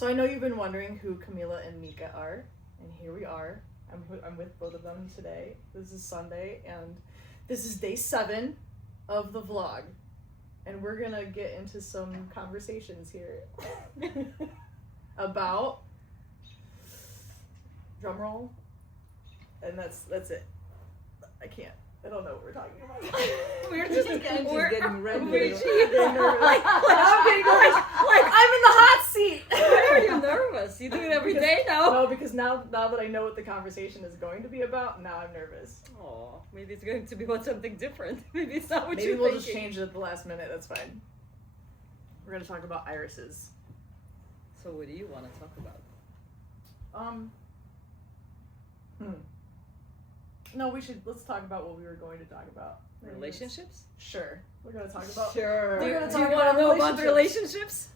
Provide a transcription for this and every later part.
So I know you've been wondering who Kamila and Nika are, and here we are. I'm with both of them today. This is Sunday, and this is day 7 of the vlog. And we're gonna get into some conversations here about drumroll, and that's it. I don't know what we're talking about. We're just getting ready. I'm getting nervous. I'm in the hot seat. Why are you nervous? You do it every day now. No, because now that I know what the conversation is going to be about, now I'm nervous. Oh, maybe it's going to be about something different. Maybe it's not what Maybe you're we'll thinking. just change it at the last minute. That's fine. We're gonna talk about irises. So what do you want to talk about? No, let's talk about what we were going to talk about. Relationships? Sure. We're gonna talk about. Sure. We're gonna Do you talk want about to know about relationships?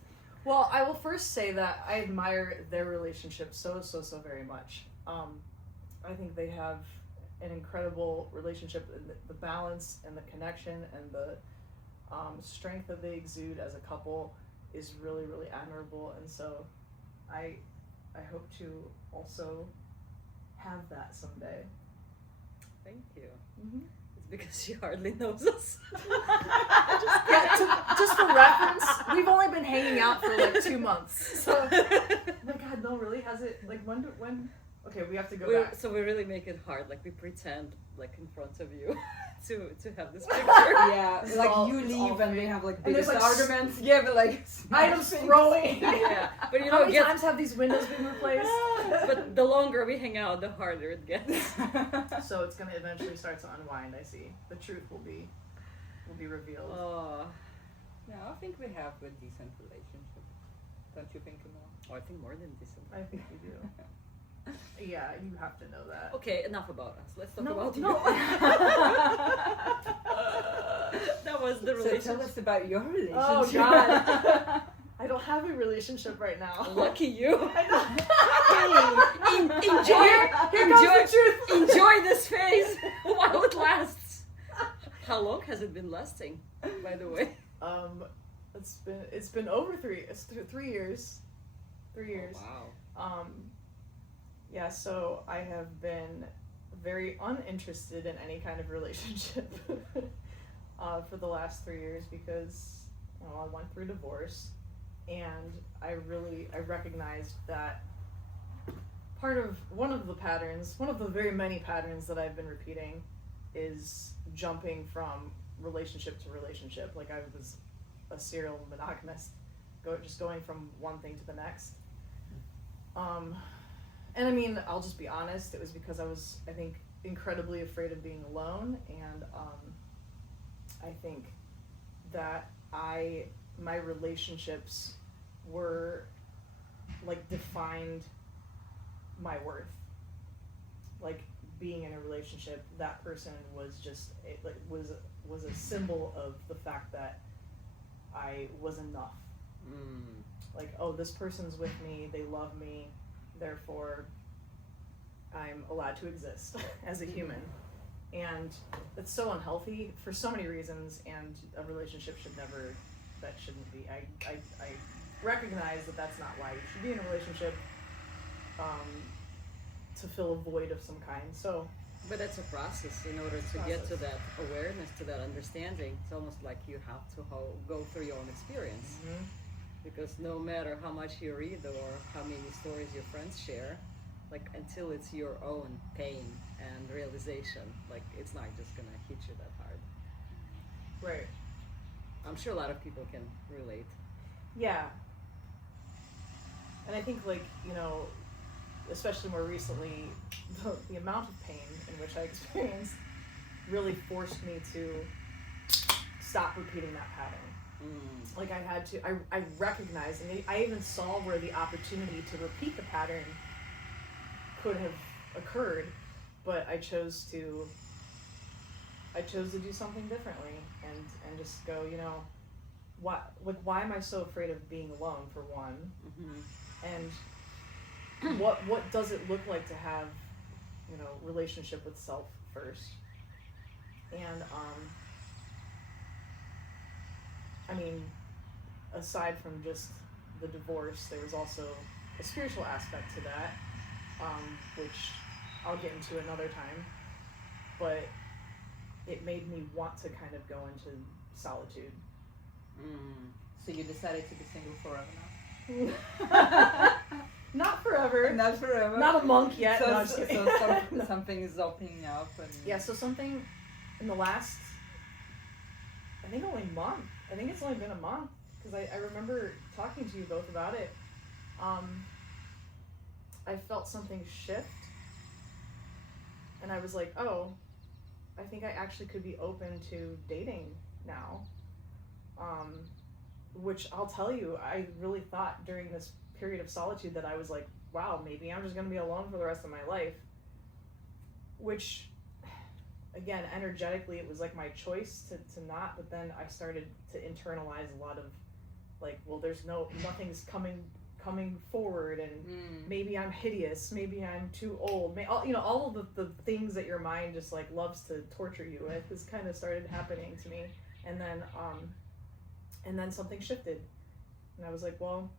Well, I will first say that I admire their relationship so very much. I think they have an incredible relationship, and the balance and the connection and the strength that they exude as a couple is really admirable, and so I hope to also have that someday. Thank you. Mm-hmm. It's because she hardly knows us. Just for reference, we've only been hanging out for like 2 months. So, oh my God, no, really? Has it, like, when? Okay, we have to go back. So we really make it hard, like we pretend, like in front of you, to have this picture. Yeah, It's like all- you it's leave all and fake. they have like And there's, biggest like, arguments. Yeah, but like Items throwing. Yeah, but you How know, many times have these windows been replaced? but the longer we hang out, the harder it gets. So it's gonna eventually start to unwind. I see. The truth will be revealed. Oh, No, I think we have a decent relationship. Don't you think, Camila? I think more than decent. I think we do. Yeah, you have to know that. Okay, enough about us. Let's talk No, about you. no. That was the So relationship. tell us about your relationship. Oh God. I don't have a relationship right now. Lucky you. Enjoy. Here comes the truth. Enjoy this phase while it lasts. How long has it been lasting, by the way? It's been over 3 years. 3 years. Oh, wow. Yeah, so I have been very uninterested in any kind of relationship for the last 3 years because I went through divorce, and I recognized that one of the very many patterns that I've been repeating is jumping from relationship to relationship. Like I was a serial monogamist, just going from one thing to the next. And I mean, I'll just be honest, it was because I was, I think, incredibly afraid of being alone, and I think that my relationships were, like, defined my worth. Like, being in a relationship, that person was just, was a symbol of the fact that I was enough. Like, oh, this person's with me, they love me, therefore I'm allowed to exist as a human. And it's so unhealthy for so many reasons, and a relationship shouldn't be. I recognize that that's not why you should be in a relationship, to fill a void of some kind. So, But that's a process in order to get to that awareness, to that understanding. It's almost like you have to go through your own experience. mm-hmm. Because no matter how much you read or how many stories your friends share, like until it's your own pain and realization, like it's not just gonna hit you that hard. Right. I'm sure a lot of people can relate. Yeah. And I think, like, especially more recently, the amount of pain in which I experienced really forced me to stop repeating that pattern. Like I had to, I recognized, and I even saw where the opportunity to repeat the pattern could have occurred, but I chose to do something differently and just go, why am I so afraid of being alone, for one? Mm-hmm. And what does it look like to have, relationship with self first? And I mean, aside from just the divorce, there was also a spiritual aspect to that, which I'll get into another time. But it made me want to kind of go into solitude. So you decided to be single forever now? Not forever. Not forever. Not a monk yet. So, No, I'm just kidding. No. Something is opening up. And Yeah, so something in the last, I think only month. I think it's only been a month, because I remember talking to you both about it. I felt something shift, and I was like, oh, I think I actually could be open to dating now. Which I'll tell you, I really thought during this period of solitude that I was like, wow, maybe I'm just going to be alone for the rest of my life. Which, again, energetically, it was like my choice to not, but then I started to internalize a lot of, like, well, nothing's coming forward, and maybe I'm hideous, maybe I'm too old, all of the things that your mind just, like, loves to torture you with, this kind of started happening to me. And then something shifted, and I was like, well,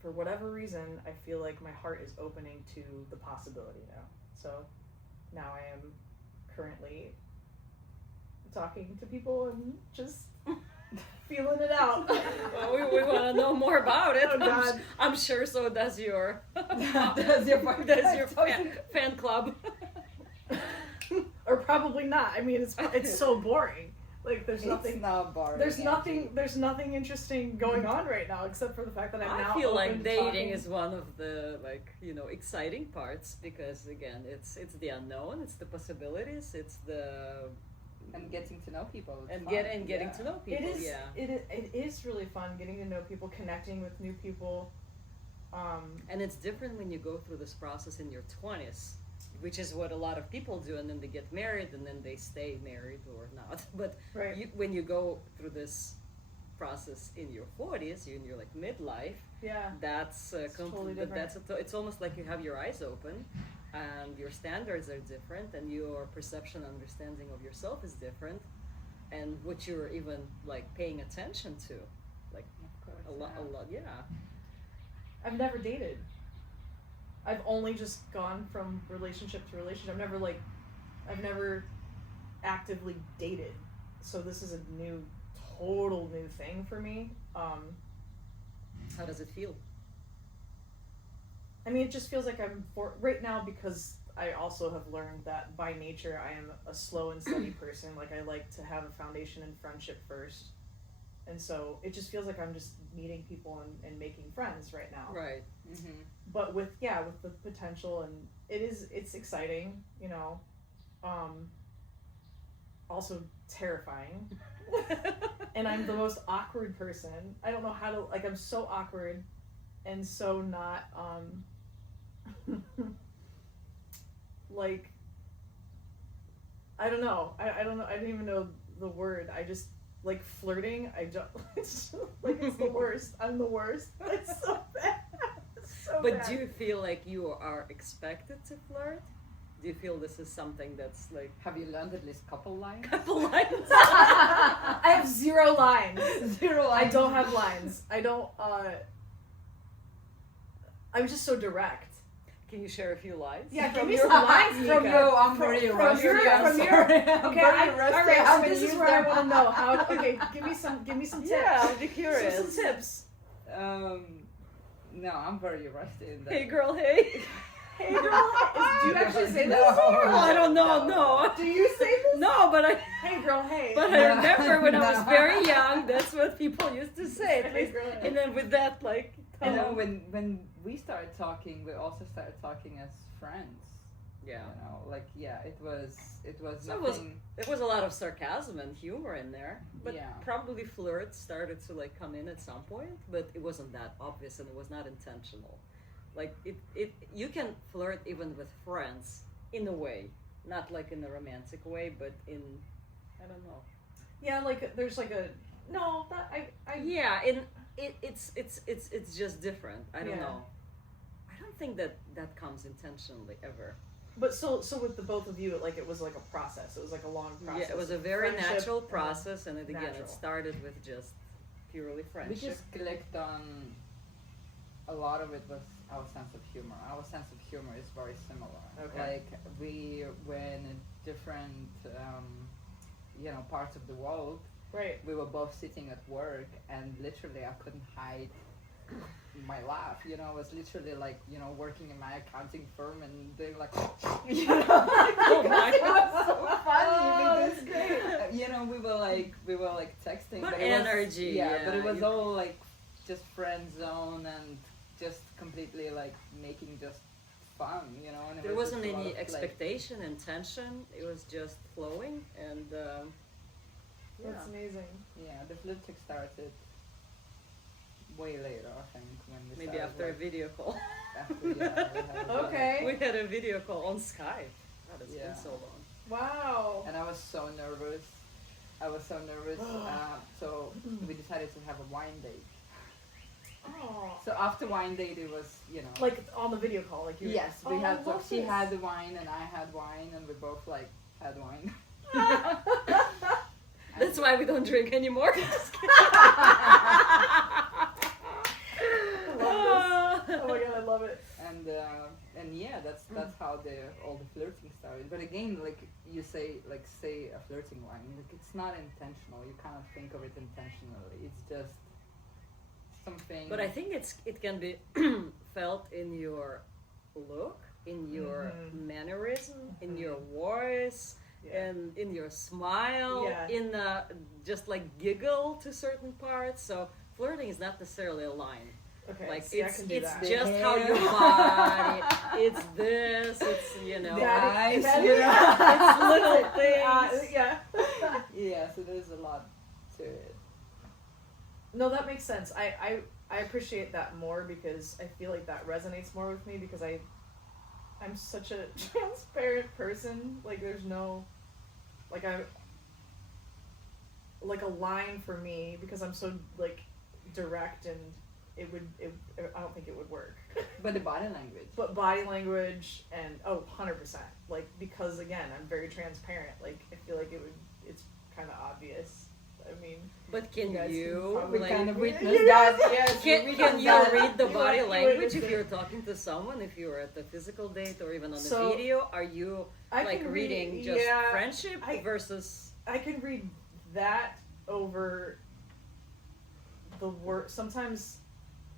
for whatever reason, I feel like my heart is opening to the possibility now. So now I am currently talking to people and just feeling it out. Well, we want to know more about it. Oh, God. I'm sure so does your fan club. Or probably not. I mean, it's so boring. Like, there's nothing. It's not boring. There's nothing interesting going on right now, except for the fact that I'm now I feel open like to dating talking. is one of the, like, exciting parts, because again, it's the unknown, it's the possibilities, it's the and getting to know people. It's and fun. getting to know people. It is really fun getting to know people, connecting with new people. And it's different when you go through this process in your 20s, which is what a lot of people do, and then they get married and then they stay married or not. But Right. when you go through this process in your 40s, in your, like, midlife, Yeah. that's totally different. it's almost like you have your eyes open, and your standards are different, and your perception, understanding of yourself is different, and what you're even, like, paying attention to, like, Of course, a lot, yeah. I've never dated. I've only just gone from relationship to relationship. I've never actively dated. So this is a total new thing for me. How does it feel? I mean, it just feels like right now, because I also have learned that by nature I am a slow and steady person. Like, I like to have a foundation in friendship first. And so it just feels like I'm just meeting people and making friends right now. Right. Mm-hmm. But with the potential, and it's exciting, also terrifying. And I'm the most awkward person. I don't know how to, like, I'm so awkward and so not like, I don't know. I don't know. I didn't even know the word. I just, like, flirting. I don't, it's like, it's the worst. I'm the worst. It's so bad. But do you feel like you are expected to flirt? Do you feel this is something that's, like, Have you learned at least couple lines? couple lines? I have 0 lines. 0 I lines. don't have lines. I don't, I'm just so direct. Can you share a few lines? Yeah, from give me your some lines, From Nika. you, I'm very From rusty. your- I'm from your- sorry. I'm Okay, very rusty. all right, I so haven't this is used where I them. want to know how, okay, give me some tips. Yeah, I'll be curious. Some tips. No, I'm very rusty in that. Hey girl, hey. Hey girl, do you actually say No. this? Oh, I don't know, no. Do you say this? No, but I Hey. But I No. remember when I was No. very young, that's what people used to say. At Hey, least, girl, hey. and then with that, like, And tone. when we started talking, we also started talking as friends. Yeah. It was So it nothing. There was a lot of sarcasm and humor in there, but Yeah. probably flirt started to, like, come in at some point, but it wasn't that obvious and it was not intentional. Like, you can flirt even with friends in a way, not like in a romantic way, but in, I don't know. Yeah, like, there's like a, no, that, I Yeah, it's just different. I don't Yeah. know. I don't think that comes intentionally ever. But so with the both of you, like, it was like a process. It was like a long process. Yeah, it was a very Friendship, natural process, and it natural. started with just purely We friendship. just clicked on a lot of it was our sense of humor. Our sense of humor is very similar. Okay. Like we were in different, parts of the world. Right. We were both sitting at work, and literally I couldn't hide my laugh. I was literally like, working in my accounting firm, and they're like, Oh my it was so funny Oh, because that's great. we were like texting, But it was, energy, but it was you- all like just friend zone and just completely like making just fun, and it There was wasn't just a lot any of, like, expectation, intention. It was just flowing, and That's amazing. the flirting started way later, I think, when we maybe started, after a like, video call. after, we had a Okay. We had a video call on Skype. God, it's Yeah. been so long. Wow. And I was so nervous. So we decided to have a wine date. Oh. So after wine date, it was, Like on the video call, like you. yes, we Oh, had. I love She this. had the wine and I had wine, and we both like had wine. That's why we don't drink anymore. Oh my god, I love it. And yeah, that's how all the flirting started. But again, like you say a flirting line, like it's not intentional. You cannot think of it intentionally. It's just something. But I think it can be felt in your look, in your Mhm. mannerism, in Mhm. your voice, Yeah. and in your smile, Yeah. in just like giggle to certain parts. So flirting is not necessarily a line. Okay. Like see, I it's can do it's that. just The how hair. your body. It's this. It's The That eyes, that It's little things. Yeah. yeah, so there's a lot to it. No, that makes sense. I appreciate that more because I feel like that resonates more with me because I'm such a transparent person. Like there's no like like a line for me because I'm so like direct and I don't think it would work. But the body language. But body language and 100%. Like because again, I'm very transparent. Like I feel like it's kind of obvious. I mean, But can You guys can you probably We like, kind of Yeah. witnessed that. Yes, can we can witnessed you that. read the You body would- you language would if you're talking to someone? If you're at a physical date or even on a So, video, are you I like can reading read, just yeah, friendship I- versus? I can read that over the word. Sometimes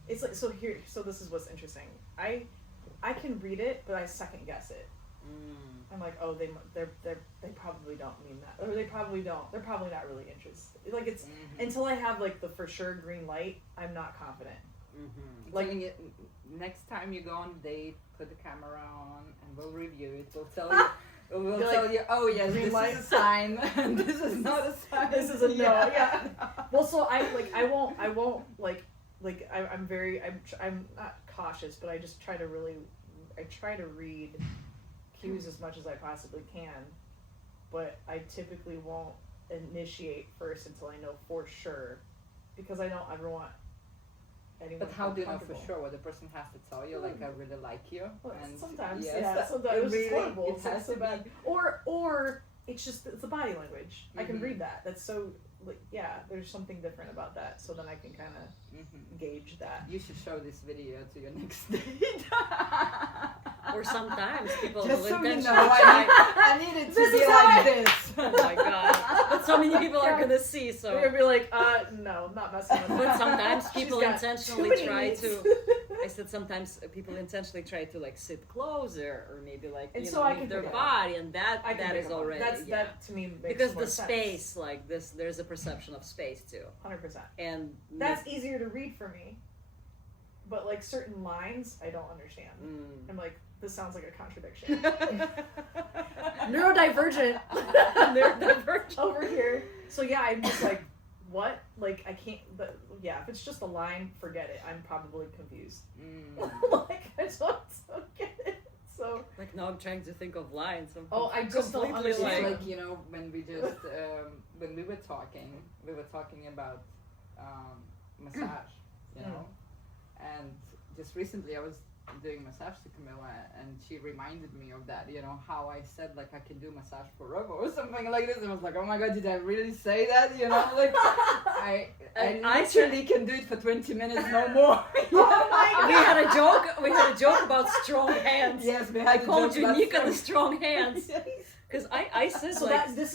it's like so here. So this is what's interesting. I can read it, but I second guess it. I'm like, oh, they probably don't mean that, or they probably don't. They're probably not really interested. Like it's until I have like the for sure green light, I'm not confident. Like next time you go on a date, put the camera on, and we'll review it. We'll tell you. We'll You're tell like, you. Oh yes, green this light. is a sign, and this is not a sign. This is a no. Yeah. Well, so I won't like I'm not cautious, but I just try to read cues as much as I possibly can, but I typically won't initiate first until I know for sure, because I don't ever want anyone. But to how feel do you know for comfortable. sure what the person has to tell you? Like, I really like you. Well, And sometimes, yes, yeah, sometimes it it's really, horrible. it It's has so to bad. be. Or it's just it's the body language. I can Mhm. read that. That's so like yeah. There's something different about that. So then I can kind of gauge that. You should show this video to your next date. Or sometimes people Just will so you intentionally know, try. I need it to This be is how like I- this. Oh my god! But so many people are gonna see. They're So, gonna be like, no, I'm not messing with that. but sometimes She's people got intentionally too many try needs. to. I said sometimes people intentionally try to like sit closer or maybe like And you so know I move can their pick it body, and that I can that pick is them up. already That's yeah. that to me makes Because more the sense. space like this, there's a perception of space too, 100%. and That's easier to read for me. But like certain lines, I don't understand. Mm. I'm like, this sounds like a contradiction. Neurodivergent. Neurodivergent. Over here. So yeah, I'm just like, what? Like I can't. But yeah, if it's just a line, forget it. I'm probably confused. Like I don't get it. So Like now I'm trying to think of lines. I'm I just don't completely It's understand. like, you know, when we just when we were talking about massage, you know, and just recently I was doing massage to Camila, and she reminded me of that. You know how I said like I can do massage forever or something like this. I was like, oh my god, did I really say that? You know, like I literally can do it for 20 minutes, no more. Oh my God. We had a joke about strong hands. Yes, we I had. called you Nika the strong hands. Yes. Because I said So like, this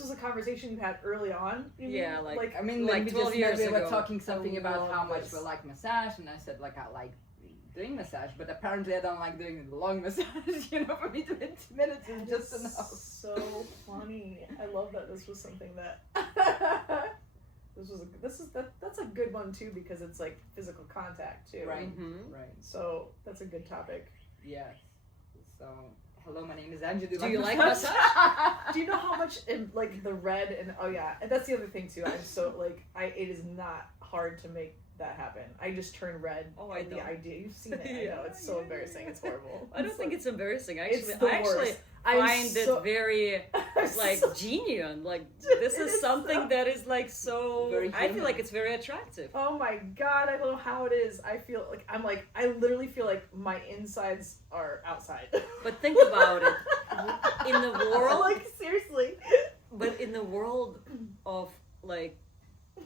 was a conversation you had early on? You mean? yeah, like I mean, like we 12 just years we were ago. talking something I about love how much this. we like massage, and I said like I like doing massage, but apparently I don't like doing the long massage. You know, for me 20 minutes is just enough. So funny. I love that this was something that that's a good one too, because it's like physical contact too. Right. Mhm. Right. So that's a good topic. Yes. So hello, my name is Angie. Do you like Do you know how much in like the red and oh yeah, and that's the other thing too. I'm so like it is not hard to make that happen. I just turn red. Oh, I at the don't. idea. You've seen it. I Yeah, know it's so yeah, embarrassing. yeah. It's horrible. I don't think it's embarrassing. It's Actually, the I actually worst. I'm find so- it very like so- genuine. Like this It is is something so- that is like so. Very I feel human. like it's very attractive. Oh my god, I don't know how it is. I feel like I literally feel like my insides are outside. But think about it. In the world, like seriously. but in the world of like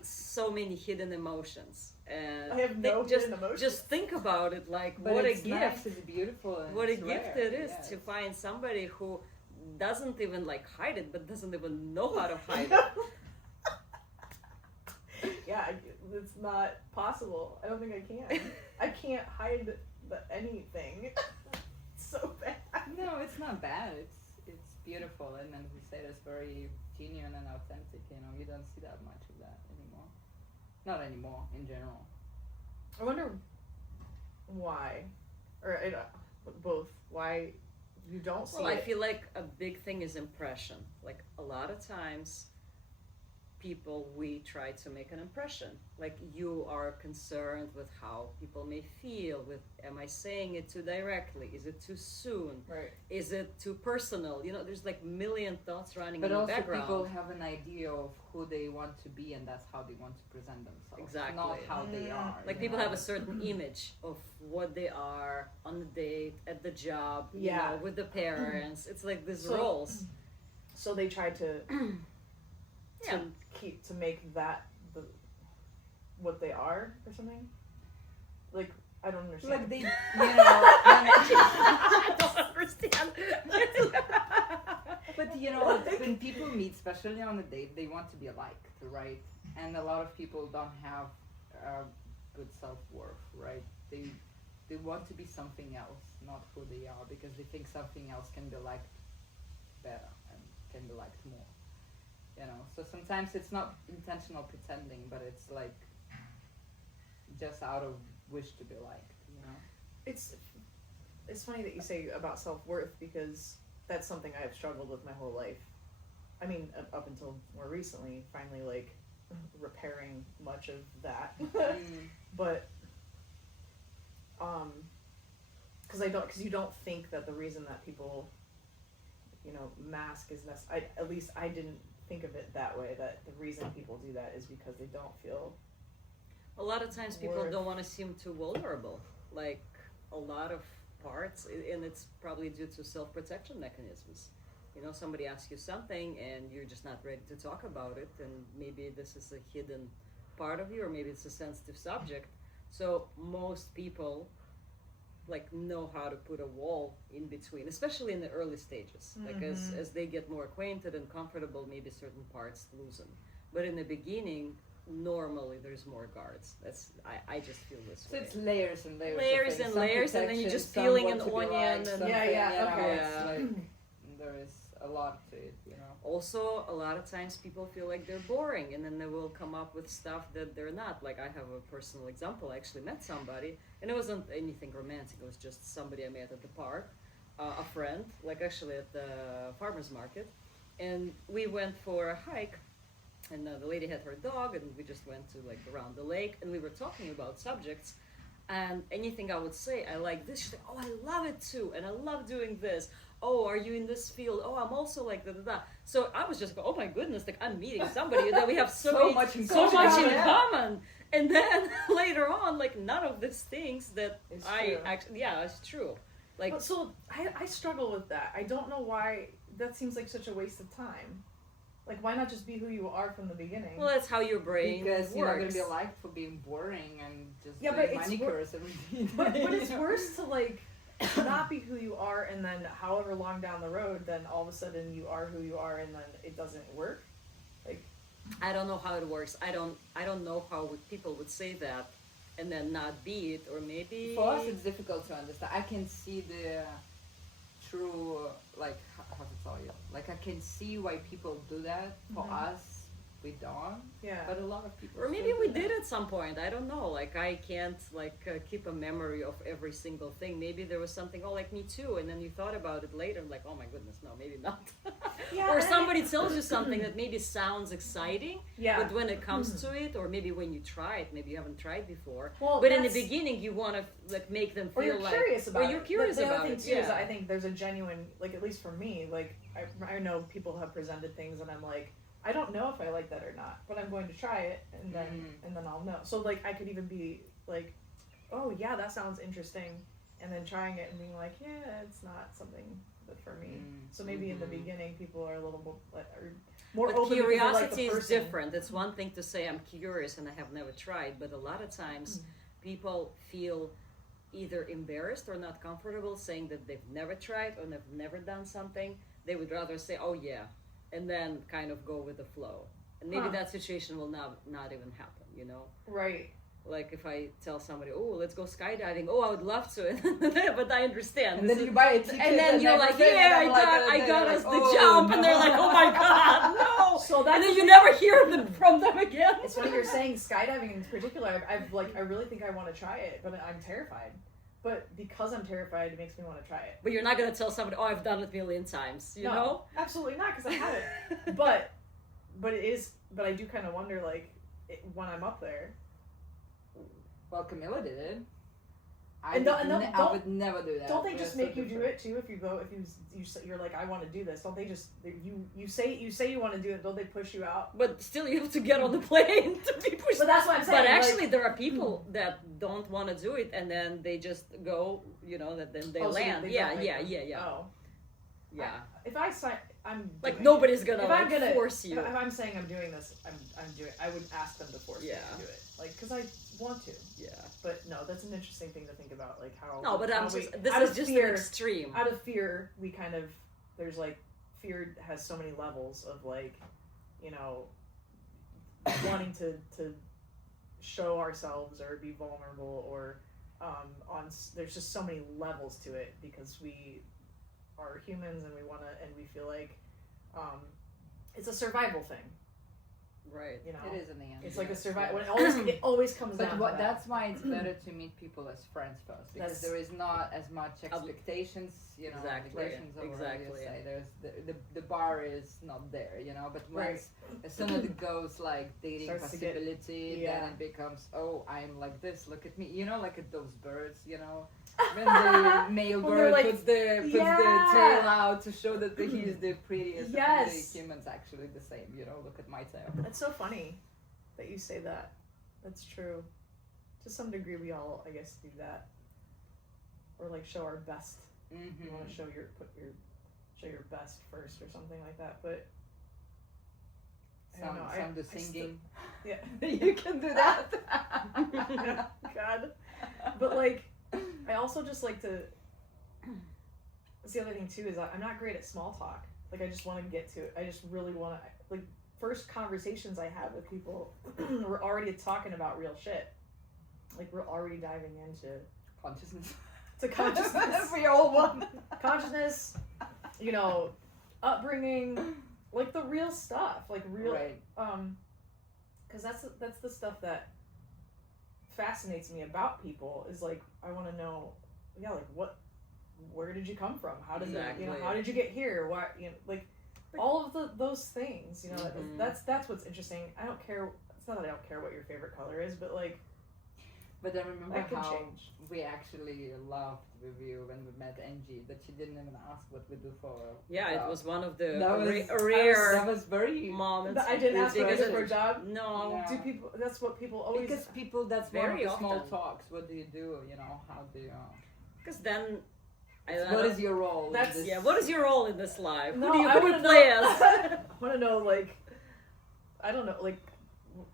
so many hidden emotions, and I have no just hidden emotions. just think about it. Like But what a it's gift. nice, it's beautiful, and What a it's gift rare. it is Yes. to find somebody who doesn't even like hide it, but doesn't even know how to hide it. Yeah, it's not possible. I don't think I can. I can't hide anything. It's so bad. No, it's not bad. It's beautiful, and as we said, it's very genuine and authentic. You know, you don't see that much of that anymore. Not anymore, in general. I wonder why, or both. Why you don't see Well, I it? feel like a big thing is impression. Like a lot of times, people, we try to make an impression. Like you are concerned with how people may feel. With, am I saying it too directly? Is it too soon? Right. Is it too personal? You know, there's like million thoughts running But in the also, background. people have an idea of who they want to be, and that's how they want to present themselves. Exactly. Not how they are. Like you people know? have a certain image of what they are on the date, at the job, you Yeah. know, with the parents. It's like these So- roles. So they tried to Yeah. to make that what they are or something. Like I don't understand. Like they, you know, I don't understand. but you know, when people meet, especially on a date, they want to be liked, right? And a lot of people don't have good self-worth, right? They want to be something else, not who they are, because they think something else can be liked better and can be liked more. You know, so sometimes it's not intentional pretending, but it's like just out of wish to be liked, you know? It's funny that you say about self-worth, because that's something I've struggled with my whole life. I mean, up until more recently, finally like repairing much of that. But because you don't think that the reason that people, you know, mask is necessary. At least I didn't think of it that way. That the reason people do that is because they don't feel. A lot of times people Worth. don't want to seem too vulnerable. Like a lot of parts, and it's probably due to self-protection mechanisms. You know, somebody asks you something and you're just not ready to talk about it, and maybe this is a hidden part of you, or maybe it's a sensitive subject. So most people like know how to put a wall in between, especially in the early stages. Like as they get more acquainted and comfortable, maybe certain parts loosen. But in the beginning, normally there's more guards. I just feel this So way. it's layers and layers. Layers of things. and Some layers, and then you're protection, just some peeling want an to be onion liked, and- something, Yeah, you know, okay. it's Yeah. like there is a lot to it, you know. Also, a lot of times people feel like they're boring, and then they will come up with stuff that they're not. Like I have a personal example. I actually met somebody, and it wasn't anything romantic. It was just somebody I met at the park, a friend, like actually at the farmer's market. And we went for a hike, and the lady had her dog, and we just went to like around the lake, and we were talking about subjects. And anything I would say, I like this. She's like, oh, I love it too, and I love doing this. Oh, are you in this field? Oh, I'm also like da da da. So I was just, oh my goodness, like I'm meeting somebody that we have so So many- much in so common. much in Yeah. common. And then later on, like none of these things that It's I true. actually, yeah, it's true. Like, But so I struggle with that. I don't know why that seems like such a waste of time. Like, why not just be who you are from the beginning? well, that's how your brain Because you're not gonna works. be liked for being boring and just Yeah, doing but it's manicures every day. but it's worse to like not be who you are, and then however long down the road, then all of a sudden you are who you are, and then it doesn't work. I don't know how it works. I don't know how people would say that and then not be it, or maybe For us, it's difficult to understand. I can see the true, like, how to tell you. Like, I can see why people do that. For Mhm. us, we don't. Yeah. But a lot of people. or maybe still we do did that. at some point. I don't know. Like I can't keep a memory of every single thing. Maybe there was something. Oh, like me too. And then you thought about it later. And like, oh my goodness, no, maybe not. Yeah, Or and somebody tells you something that maybe sounds exciting, Yeah. but when it comes to it, or maybe when you try it, maybe you haven't tried before. Well, But in the that's- beginning, you want to like make them or feel you're like, curious about or you're it. curious the about other thing it. too is Yeah. I think there's a genuine, like, at least for me, like I know people have presented things and I'm like, I don't know if I like that or not, but I'm going to try it and then I'll know. So like I could even be like, oh yeah, that sounds interesting, and then trying it and being like, yeah, it's not something that for me. So maybe in the beginning people are a little more But open because they like the curiosity is person. different. It's one thing to say I'm curious and I have never tried, but a lot of times people feel either embarrassed or not comfortable saying that they've never tried or they've never done something. They would rather say, oh yeah, and then kind of go with the flow. And maybe Huh. that situation will not even happen, you know? Right. Like if I tell somebody, oh, let's go skydiving. Oh, I would love to, but I understand. And This then is- you buy a ticket. and then you're like, everything, yeah, and I then got you're us like, the oh, jump, and they're like, oh my no. god, no. So that's And then the you thing. never hear from them again. It's funny you're saying skydiving in particular. I've like I really think I want to try it, but I'm terrified. But because I'm terrified, it makes me want to try it. But you're not gonna tell somebody, oh, I've done it a million times, you No, know? absolutely not, because I haven't. but it is. But I do kind of wonder, like, when I'm up there. Well, Camila did it. I would never do that. Don't they We're just so make you do different. it too? If you go, if you're like, I want to do this. Don't they just you say you want to do it? Don't they push you out? But still, you have to get on the plane to be pushed. But that's what I'm saying. But actually, like, there are people that don't want to do it, and then they just go, you know, that then they oh, so land. they Yeah, don't, like, yeah. Oh, Yeah. if I sign, I'm Like doing nobody's it. gonna If like I'm gonna force you. If I'm saying I'm doing this, I'm doing. I would ask them to force me Yeah. to do it, like, because I want to. Yeah. But no, that's an interesting thing to think about, like how. No, but how I'm just. we- This out is of just fear, an extreme. Out of fear, we kind of there's like fear has so many levels of like, you know, wanting to show ourselves or be vulnerable or there's just so many levels to it because we are humans and we want to and we feel like it's a survival thing, Right. you know. It is in the end. It's like a yes, survival. yes. It always comes But down. what, to that. that's why it's better to meet people as friends first, because That's- there is not as much expectations, you know, Exactly, obligations or whatever you exactly. say. There's the bar is not there, you know. But Right. once as soon as it goes like dating Starts to get- possibility, yeah. then it becomes, oh, I'm like this. Look at me, you know, like at those birds, you know. When the male When they're bird like, puts the yeah. tail out to show that he's the prettiest. Yes. And the human's actually the same, you know. Look at my tail. That's so funny that you say that. That's true. To some degree, we all, I guess, do that, or like show our best. You want to show your best first, or something like that. But I don't know. Some do I still- singing. yeah. You can do that. God. But like, I also just like to. That's the other thing too is I'm not great at small talk. Like I just want to get to it. I just really want to like first conversations I have with people. We're already talking about real shit. Like we're already diving into Consciousness. consciousness, We all want. consciousness. You know, upbringing, like the real stuff, like real. Right. Because that's the stuff that fascinates me about people is like I want to know, yeah, like where did you come from? How did Exactly. how did you get here? Why, like all of those things, you know, that's what's interesting. I don't care. It's not that I don't care what your favorite color is, but like But I remember That could how change. we actually laughed with you when we met Angie, that she didn't even ask what we do for. Yeah, it job. was one of the That was- rare That was very moments. But I didn't ask because for a job. No, Yeah. Do people? That's what people always. because people. That's Very one of the small often. talks. What do you do? You know, how do you? because then. What is your role? in That's- this? Yeah, what is your role in this life? No, who do you I wanna play know- as? I want to know, like, I don't know, like,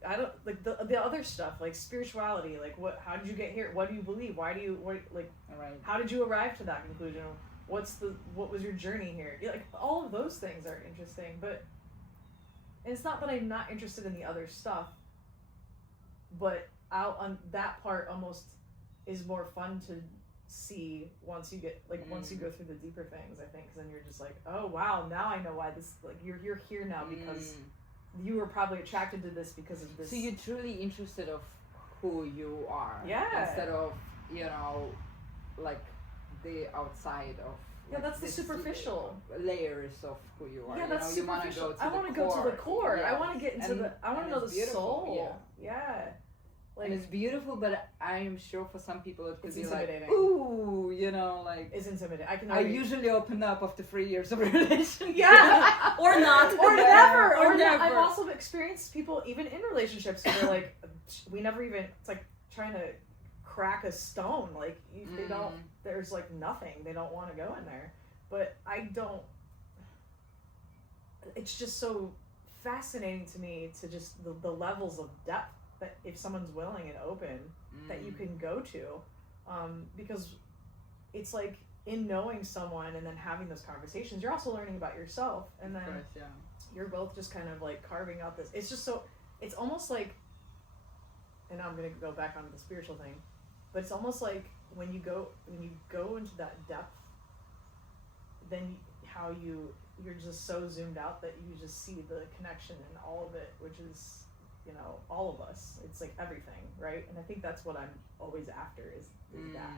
I don't like the other stuff, like spirituality. Like, what? How did you get here? What do you believe? Why do you? What? Like, Right. how did you arrive to that conclusion? What was your journey here? Yeah, like, all of those things are interesting, but and it's not that I'm not interested in the other stuff, but on that part almost is more fun to see once you get once you go through the deeper things. I think, 'cause then you're just like, oh wow, now I know why this. Like, you're here now because you were probably attracted to this because of this. So you're truly interested of who you are. Yeah. Instead of, you know, like the outside of. Yeah, like, that's the this, superficial layers of who you are. Yeah, you that's know, you want to superficial. go to I the want to core. go to the core. Yeah. I want to get into And- I want and to know it's the beautiful, soul. Yeah. Like, and it's beautiful, but I'm sure for some people it could It's be like, intimidating. ooh, you know, like. it's intimidating. I can I already. usually open up after 3 years of relationship. Yeah. Or not. Or Yeah. never. Or Or never. I've also experienced people even in relationships who are like, we never even. It's like trying to crack a stone. Like they don't. There's like nothing. They don't want to go in there. But I don't. It's just so fascinating to me to just the levels of depth that if someone's willing and open that you can go to, because it's like in knowing someone and then having those conversations, you're also learning about yourself, and then Of course, yeah. you're both just kind of like carving out this. It's just so. It's almost like, and now I'm gonna go back onto the spiritual thing, but it's almost like when you go into that depth, then how you're just so zoomed out that you just see the connection in all of it, which is, you know, all of us. It's like everything, right? And I think that's what I'm always after is that.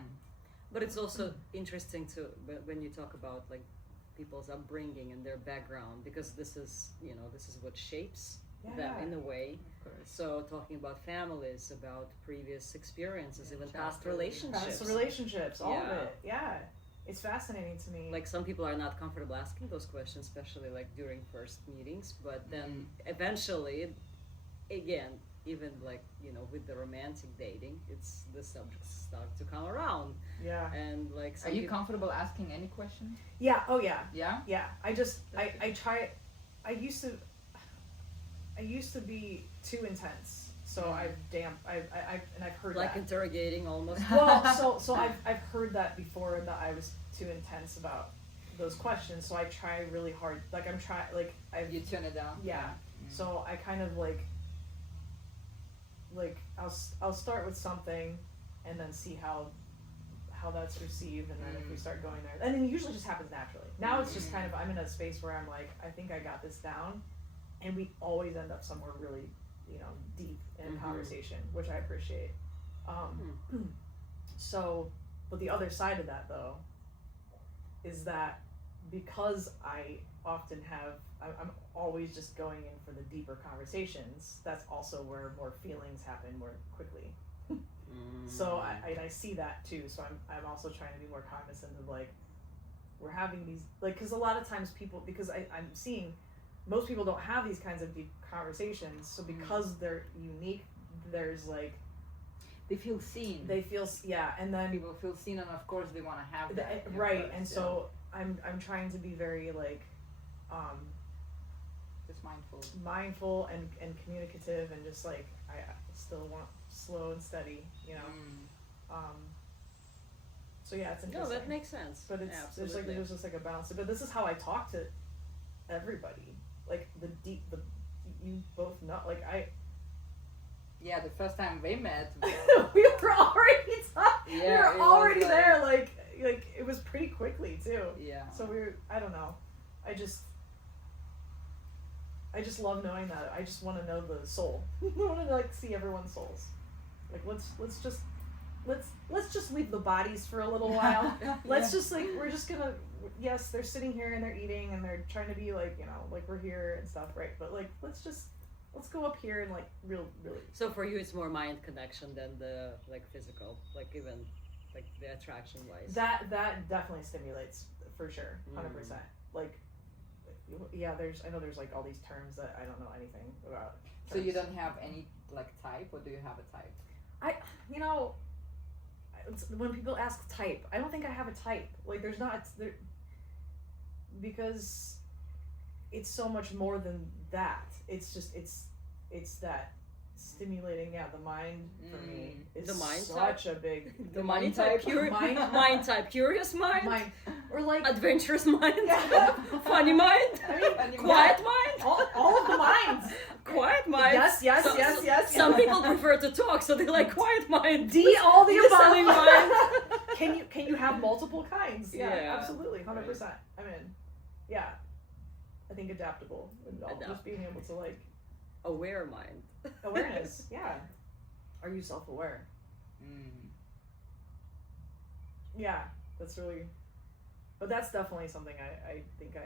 But it's also interesting to when you talk about like people's upbringing and their background, because this is what shapes them in a way. Of course. So talking about families, about previous experiences, even past childhood. relationships. Past relationships, all of Yeah. it. Yeah. It's fascinating to me. Like some people are not comfortable asking those questions, especially like during first meetings, but then eventually, again, even like, you know, with the romantic dating, it's the subjects start to come around. Yeah. And like Are you comfortable asking any question? Yeah. Oh yeah. Yeah? Yeah. I try. I used to be too intense, so I've heard like that. interrogating almost. Well, so I've heard that before, that I was too intense about those questions. So I try really hard. Like You tune it down? yeah. So I kind of like I'll start with something, and then see how that's received, and then if we start going there, and then it usually just happens naturally. Now it's just kind of, I'm in a space where I'm like, I think I got this down, and we always end up somewhere really, you know, deep in a conversation, which I appreciate. So, but the other side of that though is that because I often I'm always just going in for the deeper conversations, that's also where more feelings happen more quickly. So I see that too. So I'm also trying to be more cognizant of like, we're having these, like, because a lot of times people, because I'm seeing most people don't have these kinds of deep conversations. So because they're unique, there's like, They feel seen. and then People feel seen, and of course they want to have that. right. Course, And so I'm trying to be very like, just mindful and communicative, and just like I still want slow and steady, you know. So yeah, it's No, interesting. that makes sense. But it's Absolutely. there's just like a balance. But this is how I talk to everybody. Like you both know. Like Yeah, the first time they met. we were already talking. Yeah, we it were was already like- there. Like it was pretty quickly too. Yeah. So I don't know. I just love knowing that. I just want to know the soul. I want to like see everyone's souls. Like let's just leave the bodies for a little while. Let's just like, we're just gonna, yes, they're sitting here and they're eating and they're trying to be like, you know, like we're here and stuff, right? But like let's just let's go up here and like really. So for you, it's more mind connection than the like physical, like even like the attraction wise. That definitely stimulates for sure, 100%. Like, yeah, I know there's like all these terms that I don't know anything about. So you don't have any like type, or do you have a type? When people ask type, I don't think I have a type. Like, there's not there, because it's so much more than that. It's just it's that stimulating. Yeah, the mind for me is The mind such a big. The mind type, mind type, curious mind, or like adventurous mind, Yeah. funny mind, I mean, quiet mind, all of the minds. quiet mind. Yes. Some people prefer to talk, so they like quiet mind. All the Listening above. mind. Can you have multiple kinds? Yeah, Yeah. absolutely, 100%. I mean, yeah. I think adaptable and all, just being able to like Aware mind. awareness. Yeah. Are you self-aware? Yeah, that's really. But that's definitely something I think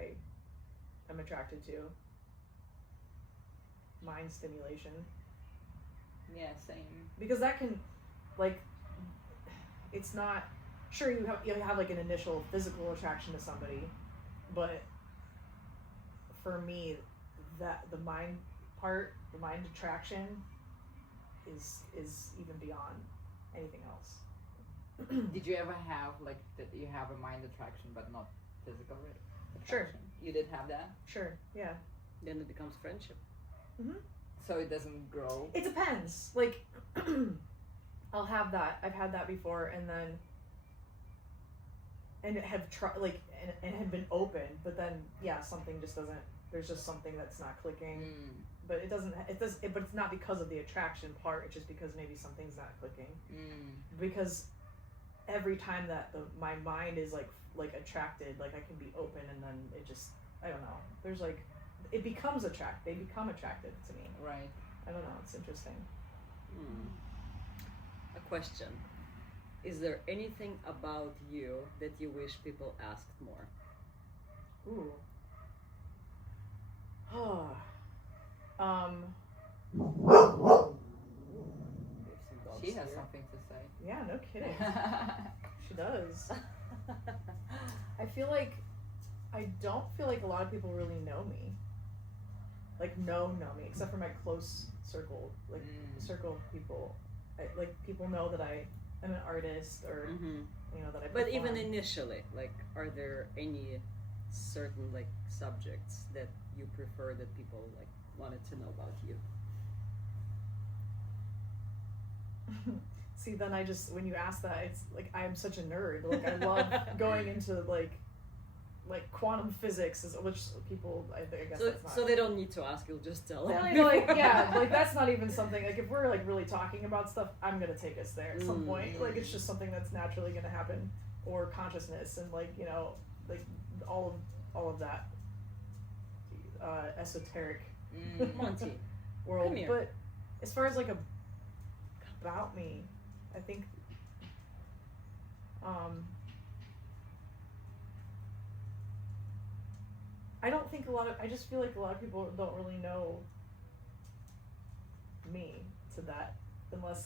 I'm attracted to. Mind stimulation. Yeah, same. Because that can, like, it's not. Sure, you have like an initial physical attraction to somebody, but for me, that the mind part, the mind attraction, is even beyond anything else. Did you ever have like that you have a mind attraction but not physical attraction? Sure. You did have that? Sure, yeah. Then it becomes friendship. So it doesn't grow? It depends. Like, I'll have that. I've had that before, and have tried, like, and have been open, but then, yeah, something just doesn't, there's just something that's not clicking. But but it's not because of the attraction part, it's just because maybe something's not clicking. Because every time that my mind is like attracted, like I can be open, and then it just, I don't know, there's like, they become attractive to me. Right. I don't know, it's interesting. A question. Is there anything about you that you wish people asked more? Ooh. She has something to say. Yeah, no kidding. She does. I don't feel like a lot of people really know me. Like, know me, except for my close circle, like, circle of people. Like, people know that I am an artist, or, you know, that I perform. But even initially, like, are there any certain, like, subjects that you prefer that people, like, wanted to know about you? See, then when you ask that, it's like, I'm such a nerd. Like, I love going into, like quantum physics, which people, I guess that's not. So they don't need to ask, you'll just tell them. Like, that's not even something, like, if we're, like, really talking about stuff, I'm gonna take us there at some point. Like, it's just something that's naturally gonna happen. Or consciousness, and, like, you know, like, all of that esoteric Monty. world. Come here. But as far as, like, about me, I think, I just feel like a lot of people don't really know me to that, unless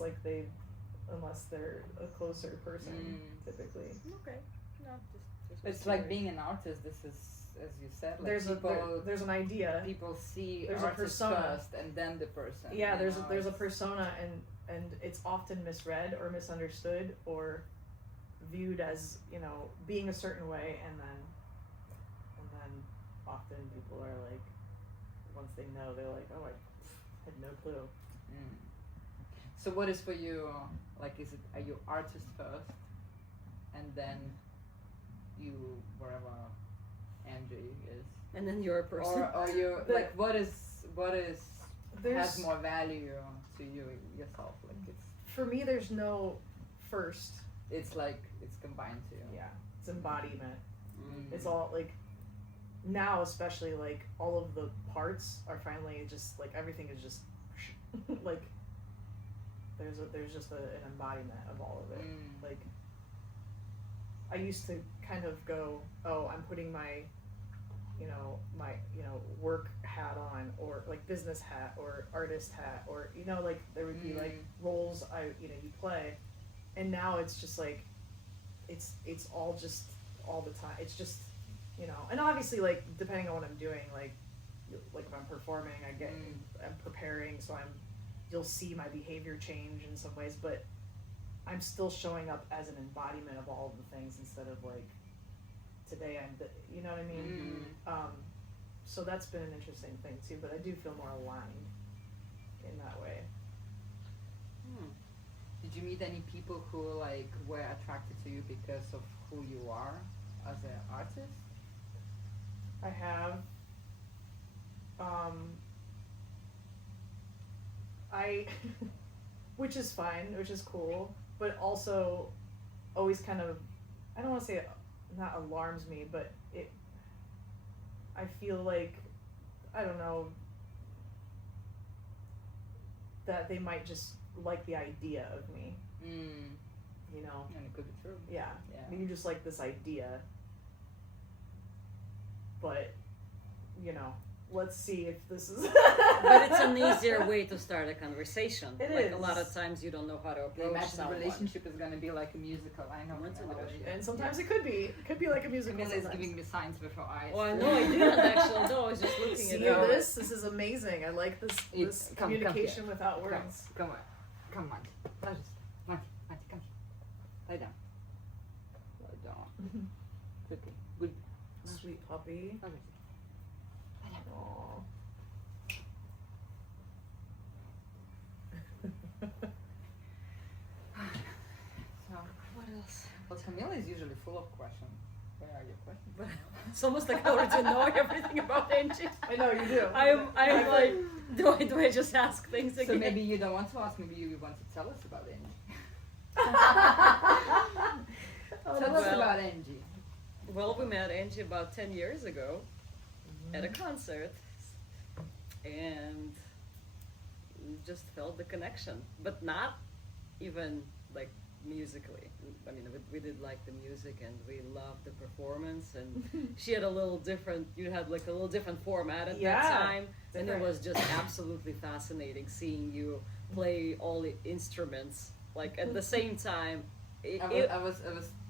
they're a closer person, typically. Okay. No, just It's like being an artist. This is, as you said, like there's an idea. People see There's a artists persona first, and then the person. Yeah, there's a persona, and it's often misread or misunderstood or viewed as, you know, being a certain way, and then often people are like, once they know, they're like, oh, I had no clue. So what is for you, like, are you artist first, and then you, wherever Angie is, and then you're a person, or you, like, what is has more value to you yourself? Like, it's, for me, there's no first. It's like, it's combined too. Yeah, it's embodiment. It's all, like, now especially, like, all of the parts are finally just, like, everything is just like, there's just an embodiment of all of it. Like, I used to kind of go, oh, I'm putting my you know, my, you know, work hat on, or like business hat, or artist hat, or, you know, like there would be like roles you know, you play, and now it's just like, it's all just all the time. It's just, you know, and obviously like depending on what I'm doing, like if I'm performing, I'm preparing, so you'll see my behavior change in some ways, but I'm still showing up as an embodiment of all of the things instead of like, today I'm the, you know what I mean? So that's been an interesting thing too, but I do feel more aligned in that way. Did you meet any people who like were attracted to you because of who you are as an artist? I have. Which is fine, which is cool, but also always kind of, I don't want to say it not alarms me, but I feel like, I don't know, that they might just like the idea of me, you know? And it could be true. Yeah. You just like this idea, but, you know, let's see if this is... But it's an easier way to start a conversation. It like is. A lot of times you don't know how to approach Imagine someone. the relationship is going to be like a musical. I know. And sometimes it could be like a musical. Camila is sometimes. giving me signs with her eyes. Oh, I know, I didn't actually know. I was just looking See at her. this? This is amazing. I like this communication without words. Come on. Come on. Come here. Lie down. Lie down. It's okay. Good. Sweet puppy. Okay. Aww. So, What else? well, Camila is usually full of questions. Where are your questions? But it's almost like I already know everything about Angie. I know you do. I'm like, do I just ask things again? So maybe you don't want to ask, maybe you want to tell us about Angie. Tell us about Angie. Well, we met Angie about 10 years ago at a concert, and we just felt the connection, but not even like musically. I mean, we did like the music and we loved the performance, and she had a little different, you had like a little different format at that time, and it was just absolutely fascinating seeing you play all the instruments like at the same time. I was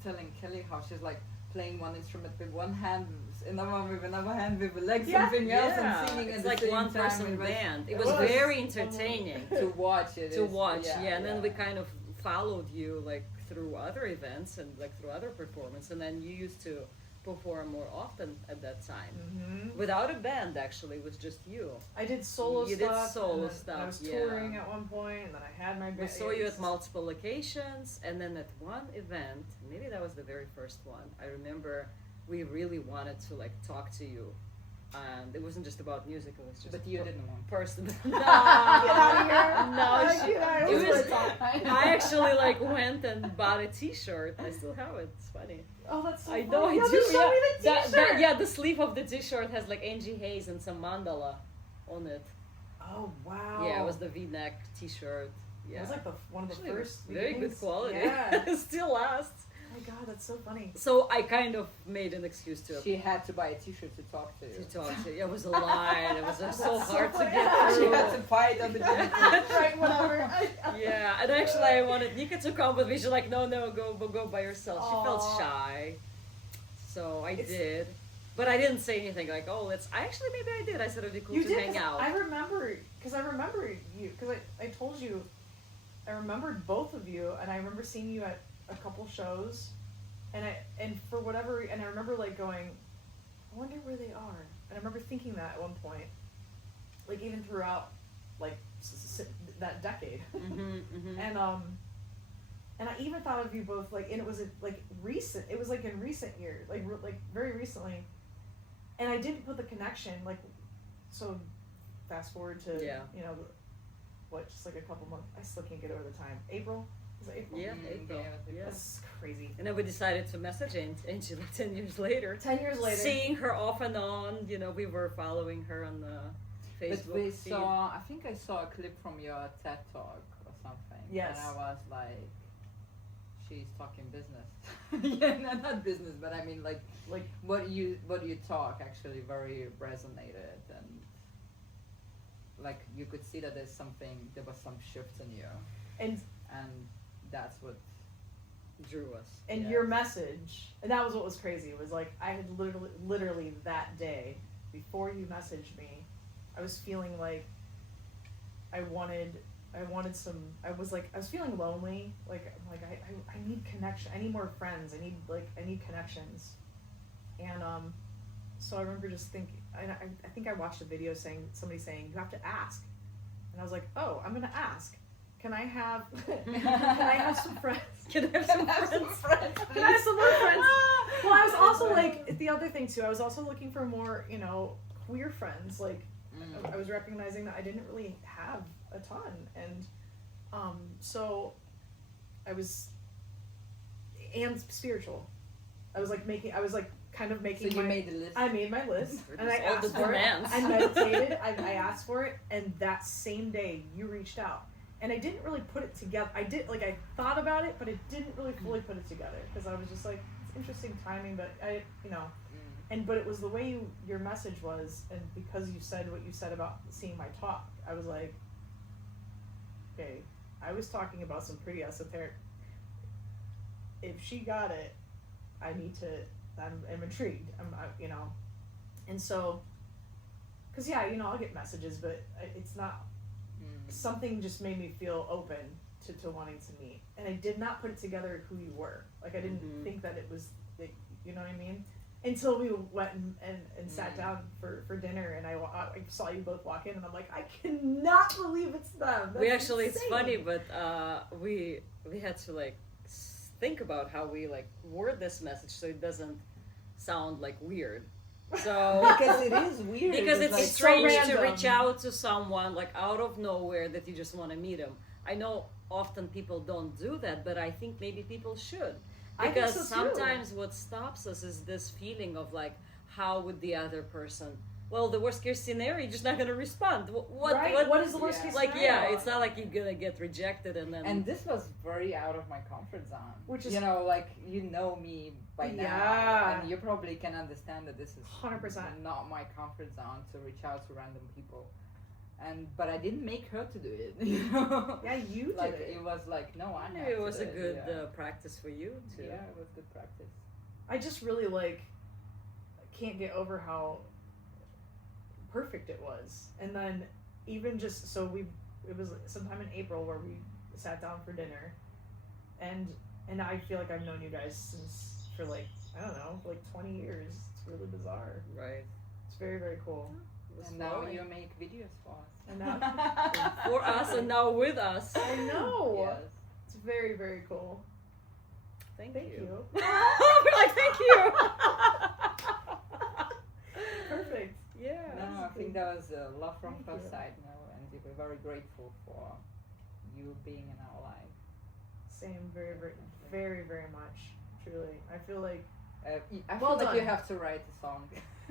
telling Kelly how she's like playing one instrument with one hand, another one with another hand, with like something else, and singing it's at like the same one time. person band. It was was very entertaining To watch it. and then we kind of followed you like through other events and like through other performances, and then you used to perform more often at that time without a band. Actually, it was just you. I did solo You stuff. did solo and then stuff, I was yeah. touring at one point, and then I had my band. We saw you at multiple locations, and then at one event, maybe that was the very first one, I remember we really wanted to like talk to you, and it wasn't just about music, it was just But you didn't want. person. Get out of here. No, Get out. it was- I I actually like went and bought a T-shirt. I still have it. It's funny. Oh, that's so I funny. know, I Yeah, do. just show me the t-shirt. Yeah, the sleeve of the T-shirt has like Angie Haze and some mandala on it. Oh, wow. Yeah, it was the V-neck T-shirt. Yeah, It was like one of the Actually, first. very good meetings. quality. Yeah. It still lasts. Oh my god, that's so funny. So I kind of made an excuse to She had to buy a T-shirt to talk to you. talk to you. It was a line. It was so That's so hard to funny. get She through. had to fight on the gym. Right, whatever. Yeah, and actually I wanted Nika to come with me. She's like, no, go by yourself. She felt Aw. shy. So I It's- did. But I didn't say anything like, oh, actually maybe I did. I said it'd be cool You to did, hang 'cause out. I remember you, because I told you, I remembered both of you, and I remember seeing you at a couple shows, and for whatever, and I remember like going, I wonder where they are, and I remember thinking that at one point, like even throughout, like that decade, and I even thought of you both like, and it was like recent, it was like in recent years, like very recently, and I didn't put the connection like, so fast forward to you know, what, just like a couple months, I still can't get over the time. April? Is it April? Yeah, April. yeah. That's crazy. And then we decided to message Angie like 10 years later. 10 years later. Seeing her off and on, you know, we were following her on the Facebook But we feed. saw, I think I saw a clip from your TED Talk or something. Yes. And I was like, she's talking business. Yeah, not business, but I mean like what you talk actually very resonated, and like you could see that there was some shift in you, and that's what drew us. and Yes. your message, and that was what was crazy. Was like I had literally that day before you messaged me, I was feeling like I wanted some. I was feeling lonely. I need connection. I need more friends. I need connections. And so I remember just thinking. I think I watched a video somebody saying you have to ask, and I was like, oh, I'm gonna ask. Can I have some friends? Can I have some friends? Can I have some more friends? Well, I was also like the other thing too. I was also looking for more, queer friends. Like I was recognizing that I didn't really have a ton, and so I was, and spiritual. I was kind of making. So you made the list. I made my list, and I all asked the for it. demands. I meditated. I asked for it, and that same day you reached out. And I didn't really put it together. I thought about it, but I didn't really fully put it together because I was just like, it's interesting timing, but but it was the way your message was, and because you said what you said about seeing my talk, I was like, okay, I was talking about some pretty esoteric. If she got it, I'm intrigued. And so, because I'll get messages, but it's not. Something just made me feel open to wanting to meet, and I did not put it together who you were. Like I didn't think that it was, like, you know what I mean, until we went and sat down for dinner, and I saw you both walk in, and I'm like, I cannot believe it's them. That's It's insane. funny, but we had to like think about how we like word this message so it doesn't sound like weird. So Because it is weird. because it's like, strange so to random. reach out to someone like out of nowhere that you just want to meet them. I know often people don't do that, but I think maybe people should, I think because so, too. sometimes what stops us is this feeling of like, how would the other person? Well, the worst case scenario, you're just not gonna respond. What is the worst Yeah. case Like, scenario? yeah, it's not like you're gonna get rejected and then. And this was very out of my comfort zone. Which is- you know me by now, Yeah. and you probably can understand that this is 100%. not my comfort zone to reach out to random people. But I didn't make her to do it. Yeah, you did like it. it was like no, I. Maybe it was a have to good do it, practice for you too. Yeah, it was good practice. I just really can't get over how perfect it was. And then even just it was sometime in April where we sat down for dinner, and I feel like I've known you guys for 20 years. It's really bizarre. Right. It's very, very cool. It was And now flowing. you make videos for us. And now For us and now with us. I know. Yes. It's very, very cool. Thank Thank you. you. We're like, thank you. Perfect. Yeah. No, I think that was a love from Thank first you. sight. And we're very grateful for you being in our life. Same, very, very, very, very much. Truly, I feel like I Well feel like you done. have to write a song.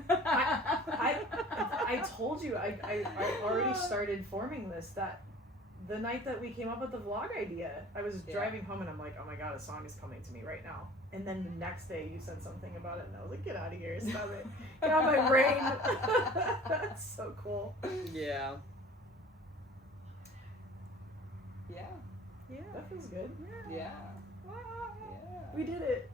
I told you I already started forming this that the night that we came up with the vlog idea. I was Yeah. driving home and I'm like, oh my god, a song is coming to me right now. And then the next day you said something about it and I was like, get out of here, stop it, get out of my brain. That's so cool. Yeah. Yeah. That feels good. Yeah. We did it.